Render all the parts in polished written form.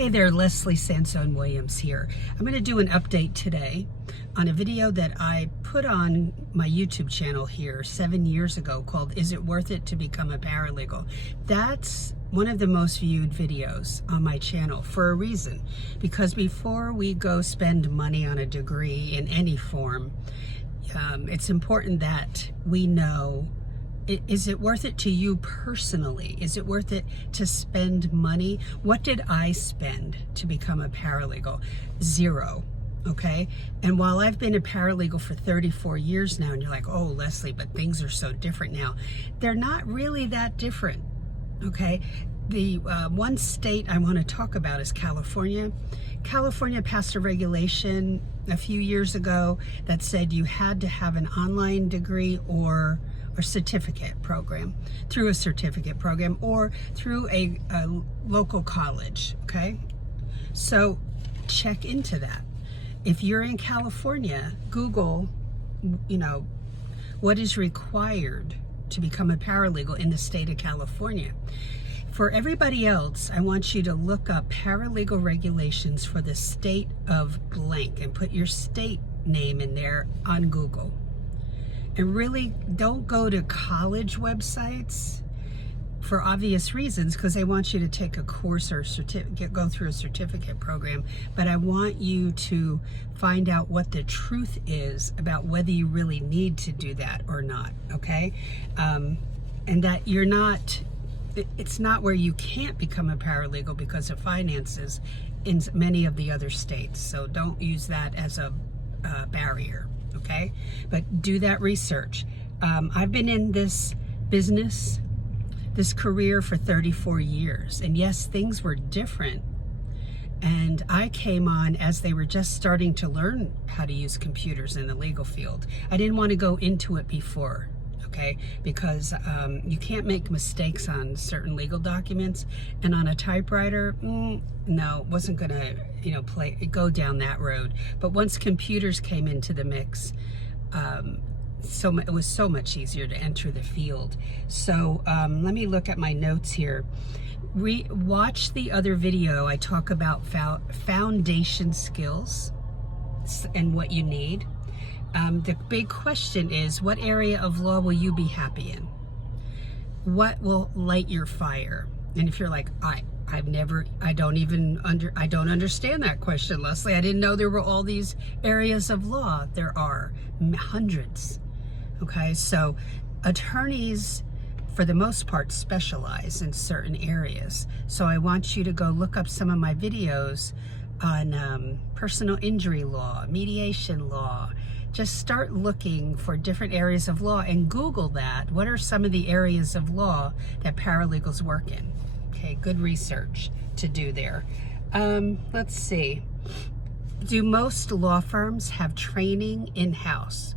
Hey there, Leslie Sansone Williams here. I'm going to do an update today on a video that I put on my YouTube channel here 7 years ago called Is It Worth It to Become a Paralegal? That's one of the most viewed videos on my channel for a reason, because before we go spend money on a degree in any form, it's important that we know, is it worth it to you personally? Is it worth it to spend money? What did I spend to become a paralegal? Zero, okay? And while I've been a paralegal for 34 years now, and you're like, oh, Leslie, but things are so different now. They're not really that different, okay? The one state I want to talk about is California. California passed a regulation a few years ago that said you had to have an online degree or certificate program, through a certificate program or through a local college, okay? So check into that. If you're in California, Google, what is required to become a paralegal in the state of California. For everybody else, I want you to look up paralegal regulations for the state of blank and put your state name in there on Google. And really don't go to college websites for obvious reasons, because they want you to take a course or go through a certificate program. But I want you to find out what the truth is about whether you really need to do that or not, okay? And that you're not, it's not where you can't become a paralegal because of finances in many of the other states. So don't use that as a barrier. Okay, but do that research. I've been in this business, this career for 34 years. And yes, things were different. And I came on as they were just starting to learn how to use computers in the legal field. I didn't want to go into it before, okay, because you can't make mistakes on certain legal documents, and on a typewriter, no, wasn't gonna, go down that road. But once computers came into the mix, it was so much easier to enter the field. So let me look at my notes here. Watch the other video. I talk about foundation skills and what you need. The big question is, what area of law will you be happy in? What will light your fire? And if you're like, I don't understand that question, Leslie. I didn't know there were all these areas of law. There are hundreds. Okay, so attorneys, for the most part, specialize in certain areas. So I want you to go look up some of my videos on personal injury law, mediation law. Just start looking for different areas of law and Google that. What are some of the areas of law that paralegals work in? Okay, good research to do there. Let's see. Do most law firms have training in-house?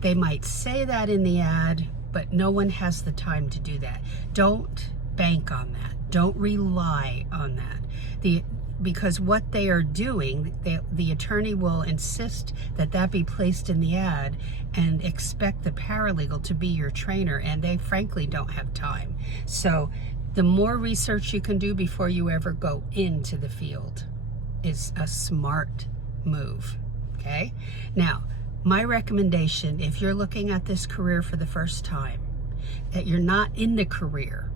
They might say that in the ad, but no one has the time to do that. Don't bank on that. Don't rely on that. Because what they are doing, the attorney will insist that that be placed in the ad and expect the paralegal to be your trainer, and they frankly don't have time. So the more research you can do before you ever go into the field is a smart move, okay? Now, my recommendation, if you're looking at this career for the first time, that you're not in the career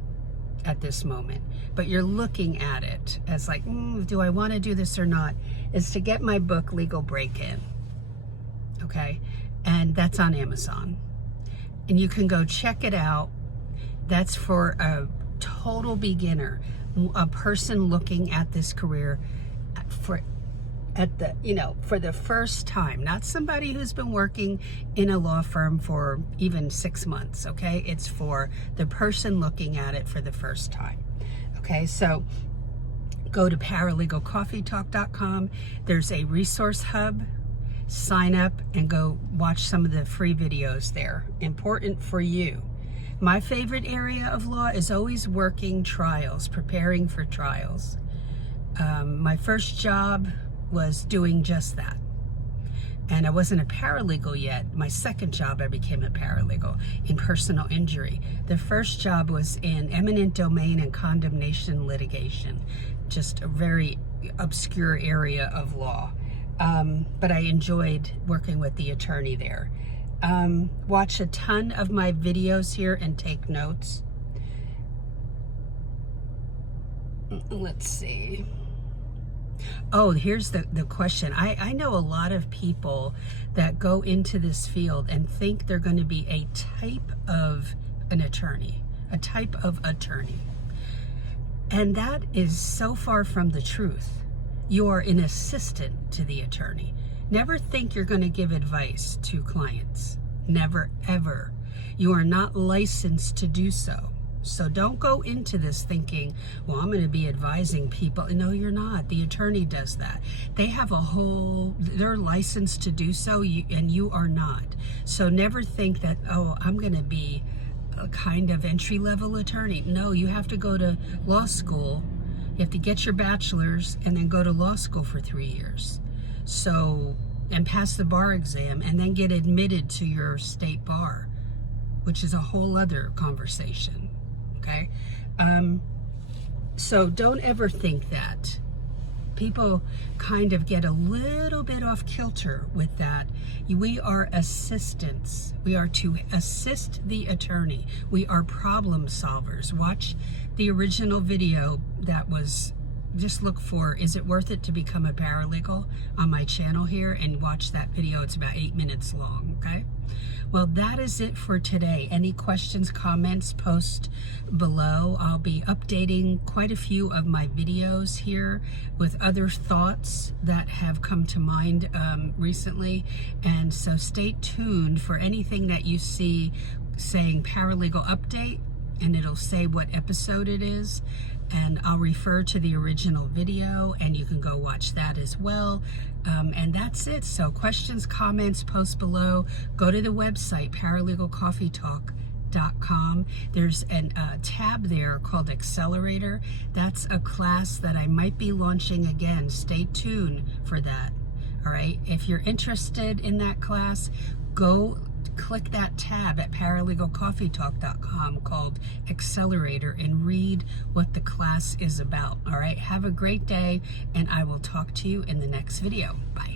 at this moment, but you're looking at it as like, do I want to do this or not, is to get my book, Legal Break-In, okay? And that's on Amazon. And you can go check it out. That's for a total beginner, a person looking at this career for the first time, not somebody who's been working in a law firm for even 6 months, okay? It's for the person looking at it for the first time, okay? So go to paralegalcoffeetalk.com. There's a resource hub. Sign up and go watch some of the free videos there. Important for you. My favorite area of law is always working trials, preparing for trials. My first job was doing just that. And I wasn't a paralegal yet. My second job, I became a paralegal in personal injury. The first job was in eminent domain and condemnation litigation. just a very obscure area of law. But I enjoyed working with the attorney there. Watch a ton of my videos here and take notes. Let's see. Oh, here's the question. I know a lot of people that go into this field and think they're going to be a type of an attorney, a type of attorney. And that is so far from the truth. You are an assistant to the attorney. Never think you're going to give advice to clients. Never, ever. You are not licensed to do so. So don't go into this thinking, well, I'm going to be advising people. No, you're not. The attorney does that. They have they're licensed to do so, and you are not. So never think that, oh, I'm going to be a kind of entry-level attorney. No, you have to go to law school. You have to get your bachelor's and then go to law school for 3 years. So, and pass the bar exam and then get admitted to your state bar, which is a whole other conversation. Okay? So don't ever think that. People kind of get a little bit off kilter with that. We are assistants. We are to assist the attorney. We are problem solvers. Watch the original video that was, just look for, is it worth it to become a paralegal, on my channel here, and watch that video. It's about 8 minutes long, okay? Well, that is it for today. Any questions, comments, post below. I'll be updating quite a few of my videos here with other thoughts that have come to mind recently. And so stay tuned for anything that you see saying paralegal update, and it'll say what episode it is. And I'll refer to the original video, and you can go watch that as well. And that's it. So questions, comments, post below. Go to the website, paralegalcoffeetalk.com. There's a tab there called Accelerator. That's a class that I might be launching again. Stay tuned for that. All right. If you're interested in that class, go click that tab at paralegalcoffeetalk.com called Accelerator and read what the class is about. All right, have a great day, and I will talk to you in the next video. Bye.